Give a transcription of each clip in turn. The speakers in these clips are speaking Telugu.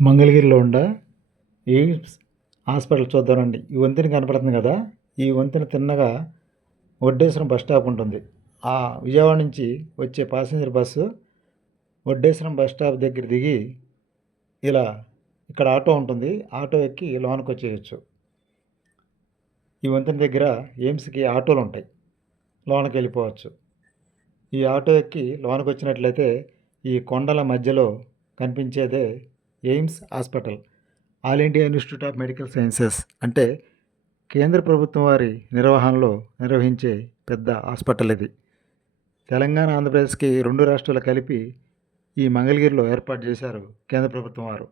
మంగళగిరిలో ఉండ? ఎయిమ్స్ హాస్పిటల్ చూద్దామండి ఈ వంతెన కనపడుతుంది కదా? ఈ వంతెన తిన్నగా వడ్డేశ్వరం బస్ స్టాప్ ఉంటుంది. ఆ విజయవాడ నుంచి వచ్చే passenger bus Vaddeswaram bus stop దగ్గర దిగి ఇలా ఇక్కడ ఆటో ఉంటుంది. ఆటో ఎక్కి లోనికి వచ్చేయచ్చు. ఈ వంతెన దగ్గర ఎయిమ్స్కి ఆటోలు ఉంటాయి. లోనకి వెళ్ళిపోవచ్చు. ఈ ఆటో ఎక్కి లోనకు వచ్చినట్లయితే ఈ కొండల మధ్యలో కనిపించేదే AIIMS hospital all India institute of medical sciences అంటే కేంద్ర ప్రభుత్వం వారి నిర్వహణలో నిర్వహించే పెద్ద హాస్పిటల్ ఇది. తెలంగాణ ఆంధ్రప్రదేశ్కి రెండు రాష్ట్రాలు కలిపి ఈ మంగళగిరిలో ఏర్పాటు చేశారు కేంద్ర ప్రభుత్వం వారు.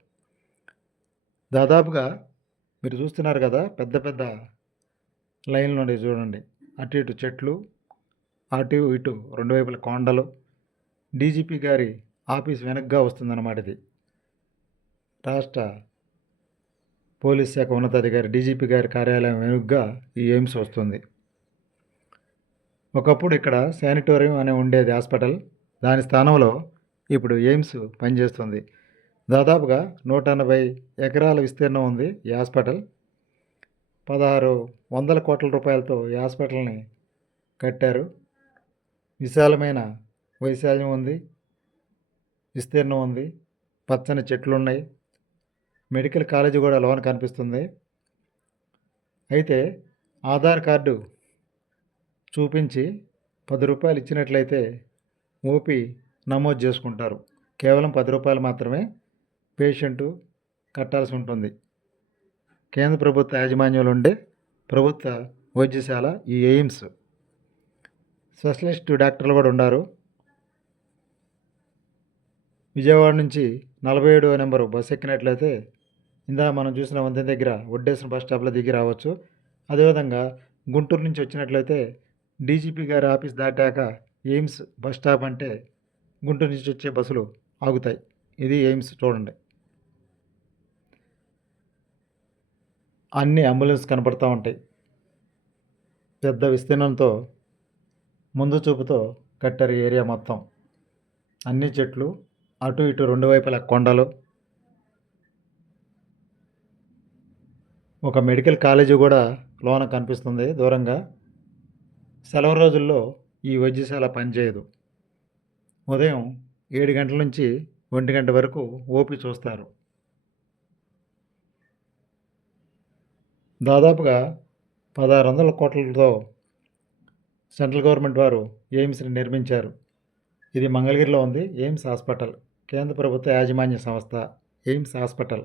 దాదాపుగా మీరు చూస్తున్నారు కదా పెద్ద పెద్ద లైన్లు ఉండే చూడండి. అటు ఇటు చెట్లు అటు ఇటు రెండు వైపుల కొండలు. డీజీపీ గారి ఆఫీస్ వెనక్గా వస్తుందన్నమాట ఇది. రాష్ట్ర పోలీస్ శాఖ ఉన్నతాధికారి డీజీపీ గారి కార్యాలయం వెనుగ్గా ఈ ఎయిమ్స్ వస్తుంది. ఒకప్పుడు ఇక్కడ శానిటోరియం అనే ఉండేది హాస్పిటల్. దాని స్థానంలో ఇప్పుడు ఎయిమ్స్ పనిచేస్తుంది. దాదాపుగా నూట ఎనభై ఎకరాల విస్తీర్ణం ఉంది ఈ హాస్పిటల్. పదహారు వందల కోట్ల రూపాయలతో ఈ హాస్పిటల్ని కట్టారు. విశాలమైన వైశాల్యం ఉంది. విస్తీర్ణం ఉంది. పచ్చని చెట్లు ఉన్నాయి మెడికల్ కాలేజీ కూడా లోన కనిపిస్తుంది. అయితే ఆధార్ కార్డు చూపించి పది రూపాయలు ఇచ్చినట్లయితే ఓపీ నమోదు చేసుకుంటారు. కేవలం పది రూపాయలు మాత్రమే పేషెంటు కట్టాల్సి ఉంటుంది. కేంద్ర ప్రభుత్వ యాజమాన్యంలో ఉండే ప్రభుత్వ వైద్యశాల ఈ ఎయిమ్స్ స్పెషలిస్ట్ డాక్టర్లు కూడా ఉన్నారు. విజయవాడ నుంచి నలభై ఏడు నెంబరు బస్సు ఎక్కినట్లయితే ఇందా మనం చూసిన వంతెన దగ్గర ఒడ్డేసిన బస్ స్టాప్లో దిగి రావచ్చు. అదేవిధంగా గుంటూరు నుంచి వచ్చినట్లయితే డీజీపీ గారి ఆఫీస్ దాటాక ఎయిమ్స్ బస్ స్టాప్ అంటే గుంటూరు నుంచి వచ్చే బస్సులు ఆగుతాయి. ఇది ఎయిమ్స్ చూడండి. అన్ని అంబులెన్స్ కనపడుతూ ఉంటాయి. పెద్ద విస్తీర్ణంతో ముందు చూపుతో కట్టారు ఏరియా మొత్తం. అన్ని చెట్లు అటు ఇటు రెండు వైపుల కొండలు. ఒక మెడికల్ కాలేజీ కూడా లోన కనిపిస్తుంది దూరంగా. సెలవు రోజుల్లో ఈ వైద్యశాల పనిచేయదు. ఉదయం ఏడు గంటల నుంచి ఒంటి గంట వరకు ఓపి చూస్తారు. దాదాపుగా పదహారు వందల కోట్లతో సెంట్రల్ గవర్నమెంట్ వారు ఎయిమ్స్ని నిర్మించారు. ఇది మంగళగిరిలో ఉంది ఎయిమ్స్ హాస్పిటల్. కేంద్ర ప్రభుత్వ యాజమాన్య సంస్థ ఎయిమ్స్ హాస్పిటల్.